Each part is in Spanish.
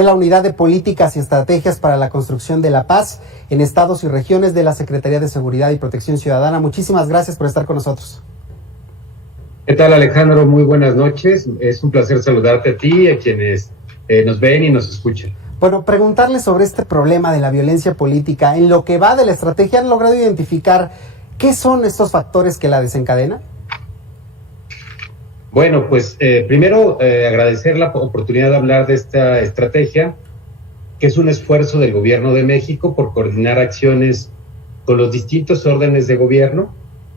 de la Unidad de Políticas y Estrategias para la Construcción de la Paz en Estados y Regiones de la Secretaría de Seguridad y Protección Ciudadana. Muchísimas gracias por estar con nosotros. ¿Qué tal, Alejandro? Muy buenas noches. Es un placer saludarte a ti y a quienes nos ven y nos escuchan. Bueno, preguntarle sobre este problema de la violencia política. En lo que va de la estrategia, ¿han logrado identificar qué son estos factores que la desencadenan? Bueno, pues primero agradecer la oportunidad de hablar de esta estrategia, que es un esfuerzo del Gobierno de México por coordinar acciones con los distintos órdenes de gobierno,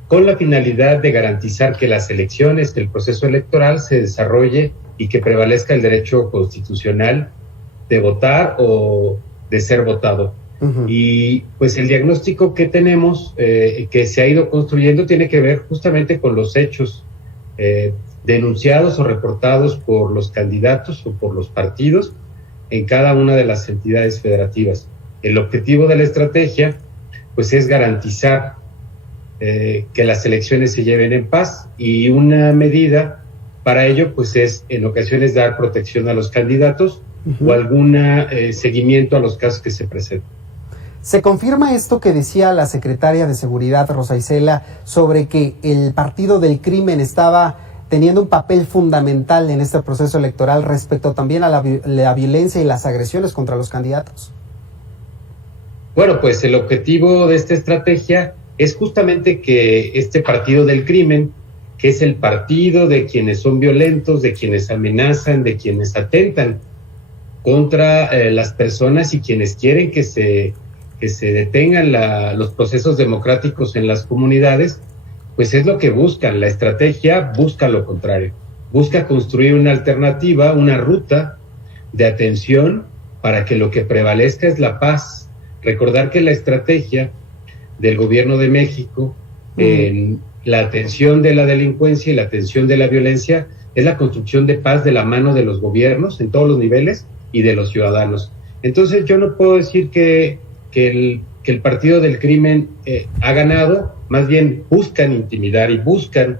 con la finalidad de garantizar que las elecciones, que el proceso electoral se desarrolle y que prevalezca el derecho constitucional de votar o de ser votado. Uh-huh. Y pues el diagnóstico que tenemos, que se ha ido construyendo, tiene que ver justamente con los hechos denunciados o reportados por los candidatos o por los partidos en cada una de las entidades federativas. El objetivo de la estrategia pues es garantizar que las elecciones se lleven en paz, y una medida para ello pues es en ocasiones dar protección a los candidatos, uh-huh, o algún seguimiento a los casos que se presentan. ¿Se confirma esto que decía la secretaria de Seguridad, Rosa Isela, sobre que el Partido del Crimen estaba teniendo un papel fundamental en este proceso electoral respecto también a la violencia y las agresiones contra los candidatos? Bueno, pues el objetivo de esta estrategia es justamente que este Partido del Crimen, que es el partido de quienes son violentos, de quienes amenazan, de quienes atentan contra las personas y quienes quieren que se detengan los procesos democráticos en las comunidades, pues es lo que buscan. La estrategia busca lo contrario, busca construir una alternativa, una ruta de atención para que lo que prevalezca es la paz. Recordar que la estrategia del Gobierno de México en la atención de la delincuencia y la atención de la violencia es la construcción de paz de la mano de los gobiernos en todos los niveles y de los ciudadanos. Entonces yo no puedo decir que el Partido del Crimen ha ganado, más bien buscan intimidar y buscan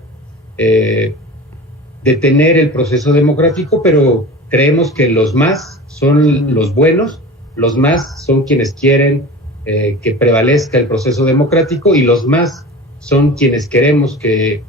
detener el proceso democrático, pero creemos que los más son los buenos, los más son quienes quieren que prevalezca el proceso democrático, y los más son quienes queremos que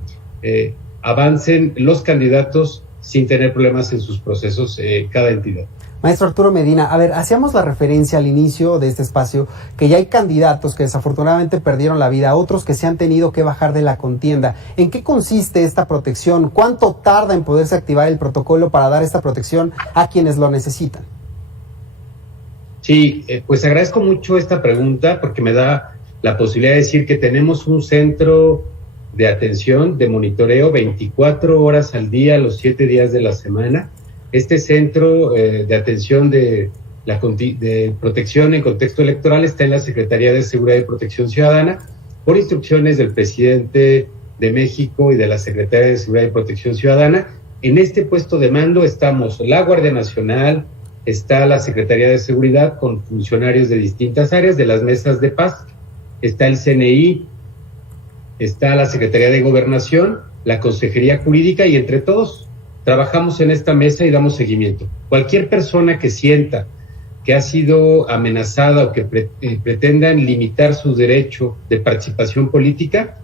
avancen los candidatos sin tener problemas en sus procesos cada entidad. Maestro Arturo Medina, a ver, hacíamos la referencia al inicio de este espacio que ya hay candidatos que desafortunadamente perdieron la vida, otros que se han tenido que bajar de la contienda. ¿En qué consiste esta protección? ¿Cuánto tarda en poderse activar el protocolo para dar esta protección a quienes lo necesitan? Sí, pues agradezco mucho esta pregunta porque me da la posibilidad de decir que tenemos un centro de atención, de monitoreo 24 horas al día, los 7 días de la semana. Este centro de atención de protección en contexto electoral está en la Secretaría de Seguridad y Protección Ciudadana, por instrucciones del presidente de México y de la Secretaría de Seguridad y Protección Ciudadana. En este puesto de mando estamos la Guardia Nacional, está la Secretaría de Seguridad con funcionarios de distintas áreas de las mesas de paz, está el CNI, está la Secretaría de Gobernación, la Consejería Jurídica, y entre todos trabajamos en esta mesa y damos seguimiento. Cualquier persona que sienta que ha sido amenazada o que pretendan limitar su derecho de participación política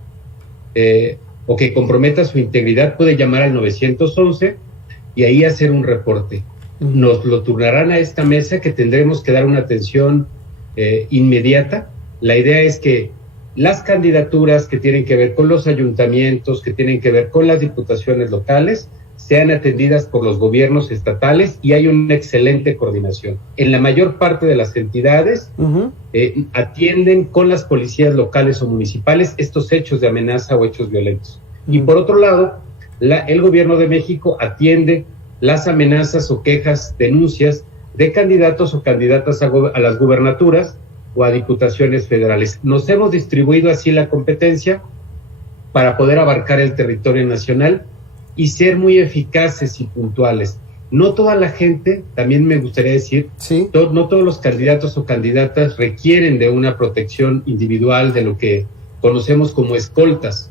o que comprometa su integridad puede llamar al 911 y ahí hacer un reporte. Nos lo turnarán a esta mesa, que tendremos que dar una atención inmediata. La idea es que las candidaturas que tienen que ver con los ayuntamientos, que tienen que ver con las diputaciones locales, sean atendidas por los gobiernos estatales, y hay una excelente coordinación. En la mayor parte de las entidades atienden con las policías locales o municipales estos hechos de amenaza o hechos violentos. Y por otro lado, el Gobierno de México atiende las amenazas o quejas, denuncias de candidatos o candidatas a las gubernaturas o a diputaciones federales. Nos hemos distribuido así la competencia para poder abarcar el territorio nacional y ser muy eficaces y puntuales. No toda la gente, también me gustaría decir, ¿sí? No todos los candidatos o candidatas requieren de una protección individual, de lo que conocemos como escoltas.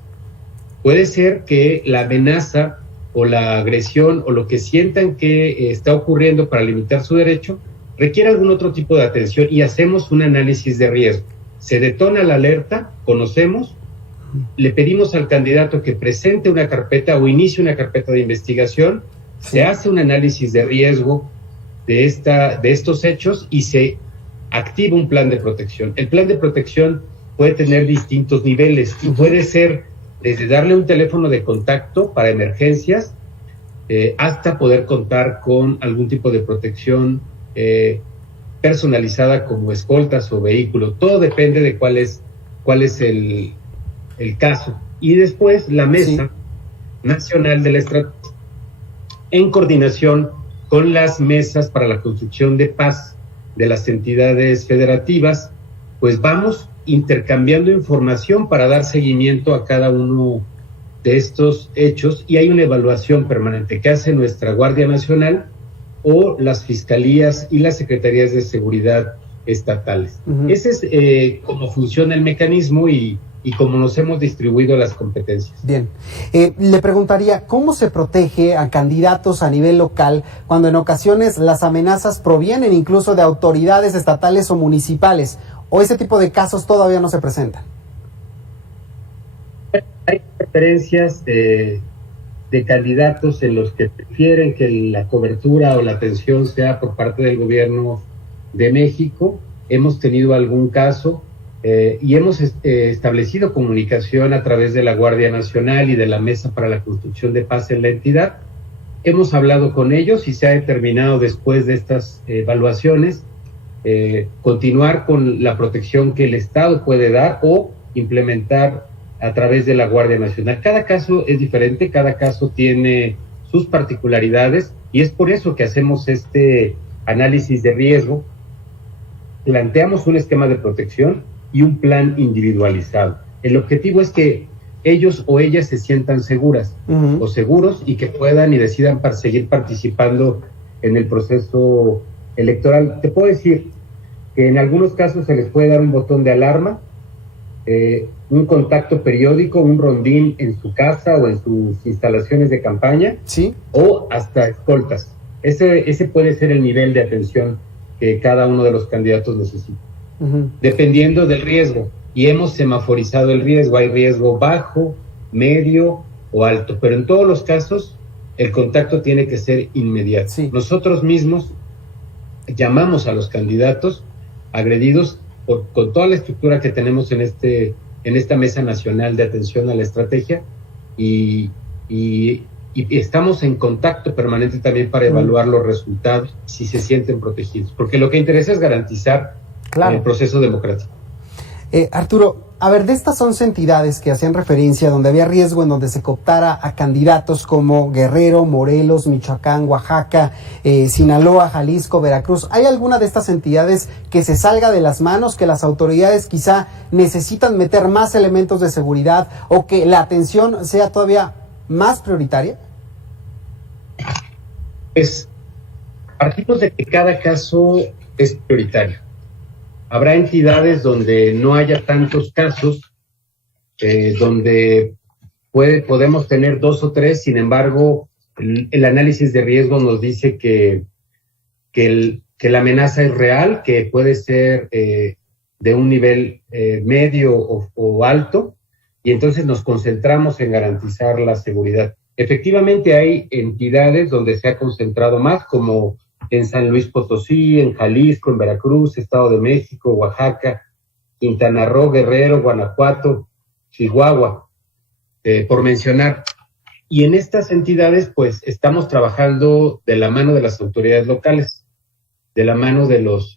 Puede ser que la amenaza o la agresión o lo que sientan que está ocurriendo para limitar su derecho requiere algún otro tipo de atención y hacemos un análisis de riesgo. Se detona la alerta, conocemos, le pedimos al candidato que presente una carpeta o inicie una carpeta de investigación, se hace un análisis de riesgo de estos hechos y se activa un plan de protección. El plan de protección puede tener distintos niveles y puede ser desde darle un teléfono de contacto para emergencias hasta poder contar con algún tipo de protección personalizada como escoltas o vehículo. Todo depende de cuál es el caso. Y después la Mesa Nacional de la Estrategia, en coordinación con las mesas para la construcción de paz de las entidades federativas, pues vamos intercambiando información para dar seguimiento a cada uno de estos hechos, y hay una evaluación permanente que hace nuestra Guardia Nacional o las fiscalías y las secretarías de seguridad estatales. Ese es cómo funciona el mecanismo y cómo nos hemos distribuido las competencias. Bien. Le preguntaría, ¿cómo se protege a candidatos a nivel local cuando en ocasiones las amenazas provienen incluso de autoridades estatales o municipales? ¿O ese tipo de casos todavía no se presentan? Hay preferencias de candidatos en los que prefieren que la cobertura o la atención sea por parte del gobierno de México. Hemos tenido algún caso y hemos establecido comunicación a través de la Guardia Nacional y de la Mesa para la Construcción de Paz en la entidad. Hemos hablado con ellos y se ha determinado después de estas evaluaciones continuar con la protección que el Estado puede dar o implementar a través de la Guardia Nacional. Cada caso es diferente, cada caso tiene sus particularidades y es por eso que hacemos este análisis de riesgo, planteamos un esquema de protección y un plan individualizado. El objetivo es que ellos o ellas se sientan seguras o seguros y que puedan y decidan seguir participando en el proceso electoral. Te puedo decir que en algunos casos se les puede dar un botón de alarma, un contacto periódico, un rondín en su casa o en sus instalaciones de campaña, o hasta escoltas. Ese puede ser el nivel de atención que cada uno de los candidatos necesita, dependiendo del riesgo. Y hemos semaforizado el riesgo. Hay riesgo bajo, medio o alto, pero en todos los casos el contacto tiene que ser inmediato. Nosotros mismos llamamos a los candidatos agredidos con toda la estructura que tenemos en esta Mesa Nacional de Atención a la Estrategia y estamos en contacto permanente también para evaluar los resultados, si se sienten protegidos, porque lo que interesa es garantizar el proceso democrático. Arturo, a ver, de estas 11 entidades que hacían referencia, donde había riesgo en donde se cooptara a candidatos como Guerrero, Morelos, Michoacán, Oaxaca, Sinaloa, Jalisco, Veracruz, ¿hay alguna de estas entidades que se salga de las manos, que las autoridades quizá necesitan meter más elementos de seguridad o que la atención sea todavía más prioritaria? Pues partimos de que cada caso es prioritario. Habrá entidades donde no haya tantos casos, donde podemos tener 2 o 3, sin embargo, el análisis de riesgo nos dice que la amenaza es real, que puede ser de un nivel medio o alto, y entonces nos concentramos en garantizar la seguridad. Efectivamente hay entidades donde se ha concentrado más, como en San Luis Potosí, en Jalisco, en Veracruz, Estado de México, Oaxaca, Quintana Roo, Guerrero, Guanajuato, Chihuahua, por mencionar. Y en estas entidades, pues, estamos trabajando de la mano de las autoridades locales, de la mano de los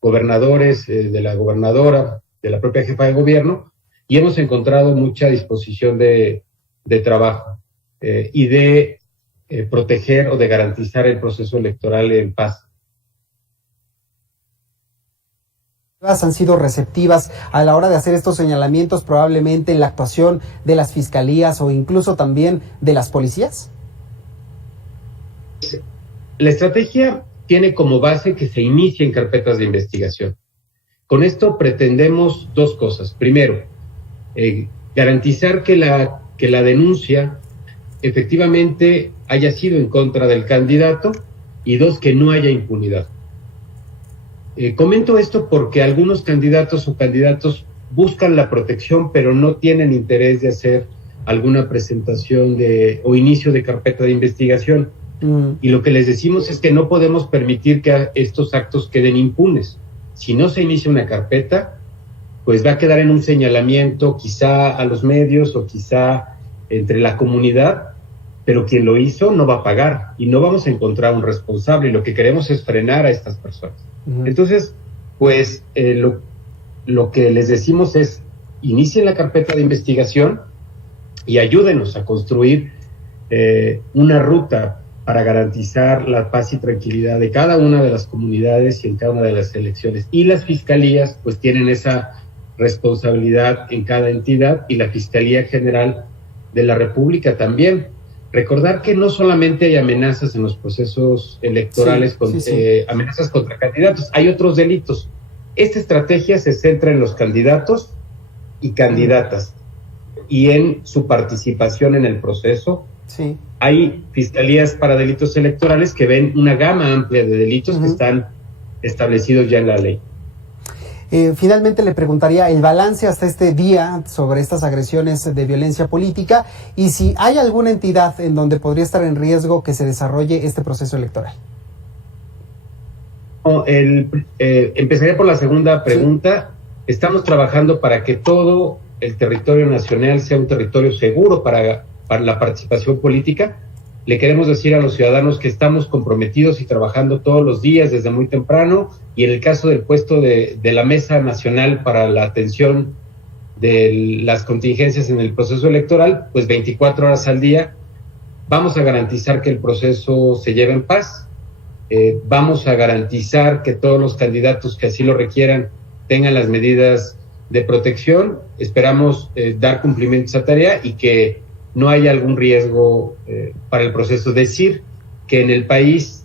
gobernadores, de la gobernadora, de la propia jefa de gobierno, y hemos encontrado mucha disposición de trabajo y de proteger o de garantizar el proceso electoral en paz. ¿Han sido receptivas a la hora de hacer estos señalamientos, probablemente en la actuación de las fiscalías o incluso también de las policías? La estrategia tiene como base que se inicien carpetas de investigación. Con esto pretendemos 2 cosas. Primero, garantizar que la denuncia efectivamente haya sido en contra del candidato, y 2, que no haya impunidad. Comento esto porque algunos candidatos o candidatos buscan la protección, pero no tienen interés de hacer alguna presentación o inicio de carpeta de investigación. Y lo que les decimos es que no podemos permitir que estos actos queden impunes. Si no se inicia una carpeta, pues va a quedar en un señalamiento quizá a los medios o quizá entre la comunidad, pero quien lo hizo no va a pagar y no vamos a encontrar un responsable, y lo que queremos es frenar a estas personas. Entonces, pues lo que les decimos es: inicien la carpeta de investigación y ayúdenos a construir una ruta para garantizar la paz y tranquilidad de cada una de las comunidades y en cada una de las elecciones. Y las fiscalías pues tienen esa responsabilidad en cada entidad, y la Fiscalía General de la República también. Recordar que no solamente hay amenazas en los procesos electorales, amenazas contra candidatos, hay otros delitos. Esta estrategia se centra en los candidatos y candidatas y en su participación en el proceso. Sí. Hay fiscalías para delitos electorales que ven una gama amplia de delitos que están establecidos ya en la ley. Finalmente le preguntaría el balance hasta este día sobre estas agresiones de violencia política y si hay alguna entidad en donde podría estar en riesgo que se desarrolle este proceso electoral. Empezaría por la segunda pregunta. Sí. Estamos trabajando para que todo el territorio nacional sea un territorio seguro para la participación política. Le queremos decir a los ciudadanos que estamos comprometidos y trabajando todos los días desde muy temprano, y en el caso del puesto de la Mesa Nacional para la atención de las contingencias en el proceso electoral, pues 24 horas al día, vamos a garantizar que el proceso se lleve en paz, vamos a garantizar que todos los candidatos que así lo requieran tengan las medidas de protección. Esperamos dar cumplimiento a esa tarea y que no haya algún riesgo para el proceso. Decir que en el país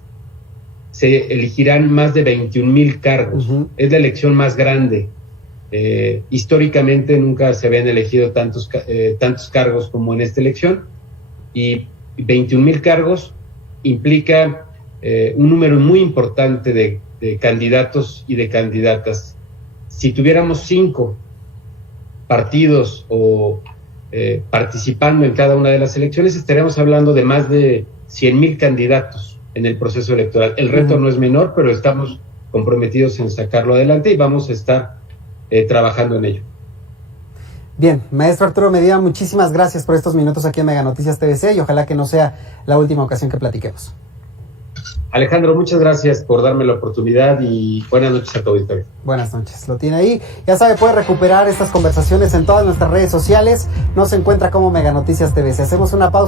se elegirán más de 21,000 cargos. Es la elección más grande. Históricamente nunca se habían elegido tantos cargos como en esta elección, y 21,000 cargos implica un número muy importante de candidatos y de candidatas. Si tuviéramos 5 partidos o participando en cada una de las elecciones, estaríamos hablando de más de 100,000 candidatos en el proceso electoral. El reto no es menor, pero estamos comprometidos en sacarlo adelante y vamos a estar trabajando en ello. Bien, maestro Arturo Medina, muchísimas gracias por estos minutos aquí en Mega Noticias TVC y ojalá que no sea la última ocasión que platiquemos. Alejandro, muchas gracias por darme la oportunidad y buenas noches a tu auditorio. Buenas noches, lo tiene ahí. Ya sabe, puede recuperar estas conversaciones en todas nuestras redes sociales. Nos encuentra como Mega Noticias TVC. Hacemos una pausa.